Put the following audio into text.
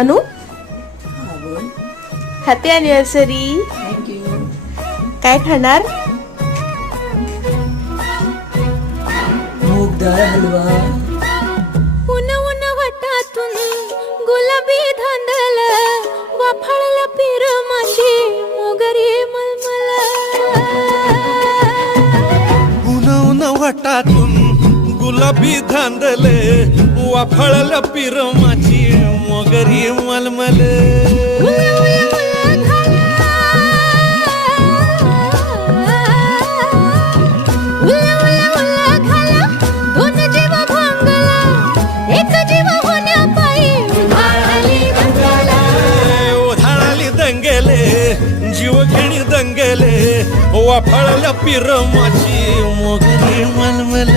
अनु हा बोल. Happy anniversary. थँक्यू. काय खाणार? मूग डाळ हलवा. उन उन वटातून गुलाबी धांदल वाफाळला पिर माझी मोगरी मलमल. उन उन वाटातून गुलाबी धांदले वाफळलं पिर माझी मोगरी मलमल. उला उला उला घाला. उला उला उला घाला. दोन जीव भांगला एक जीव होण्यापायी उधाळली गंगाला. उधाळली दंगेले जीव घेणी दंगेले वाफळलं पिर माझी मोगरी मलमल.